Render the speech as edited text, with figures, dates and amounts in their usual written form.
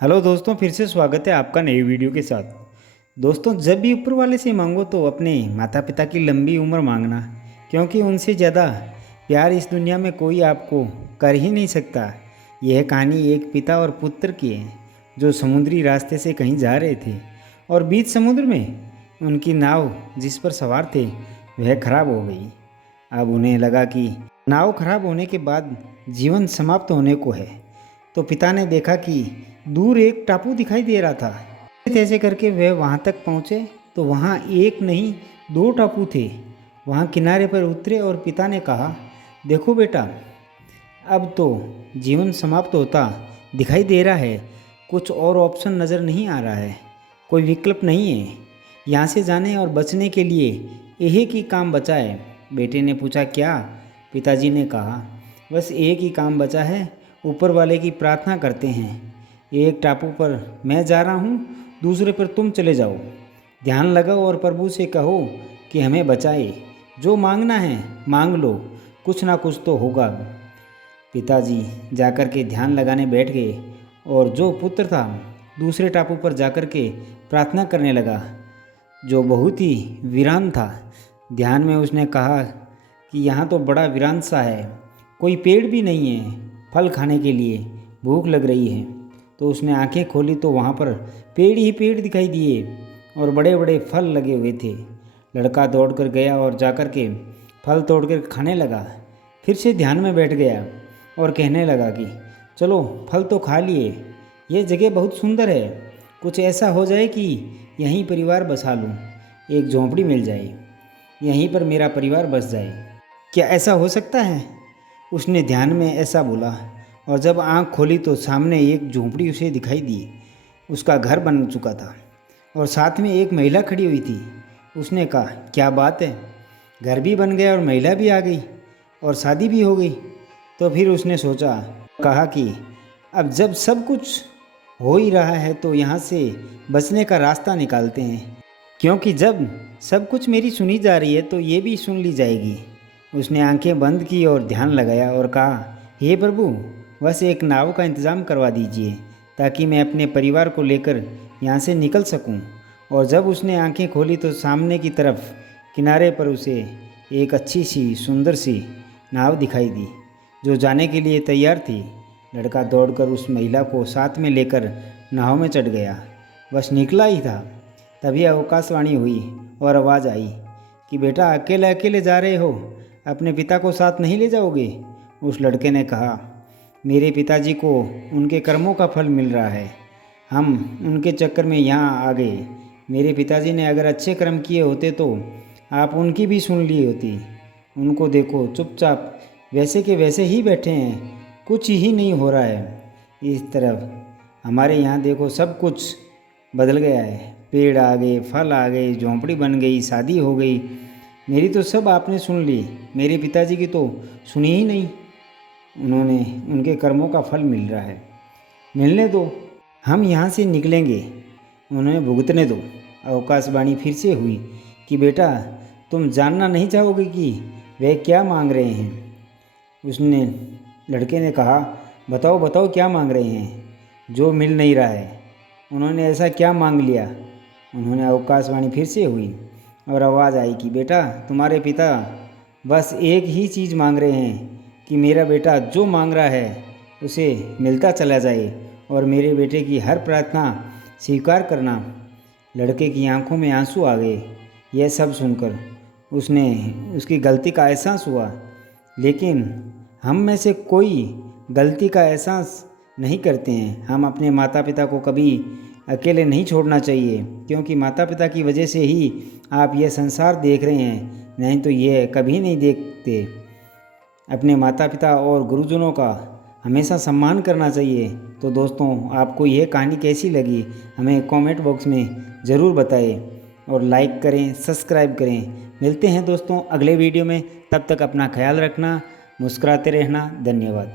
Hello दोस्तों, फिर से स्वागत है आपका नई वीडियो के साथ। दोस्तों, जब भी ऊपर वाले से मांगो तो अपने माता पिता की लंबी उम्र मांगना, क्योंकि उनसे ज़्यादा प्यार इस दुनिया में कोई आपको कर ही नहीं सकता। यह कहानी एक पिता और पुत्र की है जो समुद्री रास्ते से कहीं जा रहे थे और बीच समुद्र में उनकी नाव जिस पर सवार थे वह खराब हो गई। अब उन्हें लगा कि नाव खराब होने के बाद जीवन समाप्त होने को है। तो पिता ने देखा कि दूर एक टापू दिखाई दे रहा था। ऐसे करके वह वहाँ तक पहुँचे तो वहाँ एक नहीं दो टापू थे। वहाँ किनारे पर उतरे और पिता ने कहा, देखो बेटा, अब तो जीवन समाप्त होता दिखाई दे रहा है। कुछ और ऑप्शन नज़र नहीं आ रहा है, कोई विकल्प नहीं है। यहाँ से जाने और बचने के लिए एक ही काम बचा है। बेटे ने पूछा, क्या? पिताजी ने कहा, बस एक ही काम बचा है, ऊपर वाले की प्रार्थना करते हैं। एक टापू पर मैं जा रहा हूँ, दूसरे पर तुम चले जाओ। ध्यान लगाओ और प्रभु से कहो कि हमें बचाए। जो मांगना है मांग लो, कुछ ना कुछ तो होगा। पिताजी जाकर के ध्यान लगाने बैठ गए और जो पुत्र था दूसरे टापू पर जाकर के प्रार्थना करने लगा, जो बहुत ही वीरान था। ध्यान में उसने कहा कि यहाँ तो बड़ा वीरान सा है, कोई पेड़ भी नहीं है फल खाने के लिए, भूख लग रही है। तो उसने आंखें खोली तो वहाँ पर पेड़ ही पेड़ दिखाई दिए और बड़े बड़े फल लगे हुए थे। लड़का दौड़ कर गया और जाकर के फल तोड़ कर खाने लगा। फिर से ध्यान में बैठ गया और कहने लगा कि चलो फल तो खा लिए, ये जगह बहुत सुंदर है, कुछ ऐसा हो जाए कि यहीं परिवार बसा लूँ, एक झोंपड़ी मिल जाए, यहीं पर मेरा परिवार बस जाए। क्या ऐसा हो सकता है? उसने ध्यान में ऐसा बोला और जब आंख खोली तो सामने एक झोंपड़ी उसे दिखाई दी। उसका घर बन चुका था और साथ में एक महिला खड़ी हुई थी। उसने कहा, क्या बात है, घर भी बन गया और महिला भी आ गई और शादी भी हो गई। तो फिर उसने सोचा, कहा कि अब जब सब कुछ हो ही रहा है तो यहाँ से बचने का रास्ता निकालते हैं, क्योंकि जब सब कुछ मेरी सुनी जा रही है तो ये भी सुन ली जाएगी। उसने आंखें बंद की और ध्यान लगाया और कहा, हे प्रभु, बस एक नाव का इंतज़ाम करवा दीजिए ताकि मैं अपने परिवार को लेकर यहाँ से निकल सकूँ। और जब उसने आंखें खोली तो सामने की तरफ किनारे पर उसे एक अच्छी सी सुंदर सी नाव दिखाई दी जो जाने के लिए तैयार थी। लड़का दौड़कर उस महिला को साथ में लेकर नाव में चढ़ गया। बस निकला ही था तभी आकाशवाणी हुई और आवाज़ आई कि बेटा, अकेले अकेले जा रहे हो, अपने पिता को साथ नहीं ले जाओगे? उस लड़के ने कहा, मेरे पिताजी को उनके कर्मों का फल मिल रहा है, हम उनके चक्कर में यहाँ आ गए। मेरे पिताजी ने अगर अच्छे कर्म किए होते तो आप उनकी भी सुन ली होती। उनको देखो, चुपचाप वैसे के वैसे ही बैठे हैं, कुछ ही नहीं हो रहा है। इस तरफ हमारे यहाँ देखो, सब कुछ बदल गया है, पेड़ आ गए, फल आ गए, झोंपड़ी बन गई, शादी हो गई। मेरी तो सब आपने सुन ली, मेरे पिताजी की तो सुनी ही नहीं। उन्होंने उनके कर्मों का फल मिल रहा है, मिलने दो, हम यहाँ से निकलेंगे, उन्हें भुगतने दो। आकाशवाणी फिर से हुई कि बेटा, तुम जानना नहीं चाहोगे कि वे क्या मांग रहे हैं? उसने लड़के ने कहा, बताओ बताओ, क्या मांग रहे हैं जो मिल नहीं रहा है? उन्होंने ऐसा क्या मांग लिया? उन्होंने आकाशवाणी फिर से हुई और आवाज़ आई कि बेटा, तुम्हारे पिता बस एक ही चीज़ मांग रहे हैं कि मेरा बेटा जो मांग रहा है उसे मिलता चला जाए और मेरे बेटे की हर प्रार्थना स्वीकार करना। लड़के की आंखों में आंसू आ गए। यह सब सुनकर उसकी गलती का एहसास हुआ, लेकिन हम में से कोई गलती का एहसास नहीं करते हैं। हम अपने माता पिता को कभी अकेले नहीं छोड़ना चाहिए, क्योंकि माता पिता की वजह से ही आप यह संसार देख रहे हैं, नहीं तो यह कभी नहीं देखते। अपने माता पिता और गुरुजनों का हमेशा सम्मान करना चाहिए। तो दोस्तों, आपको यह कहानी कैसी लगी हमें कमेंट बॉक्स में ज़रूर बताएं और लाइक करें, सब्सक्राइब करें। मिलते हैं दोस्तों अगले वीडियो में, तब तक अपना ख्याल रखना, मुस्कुराते रहना। धन्यवाद।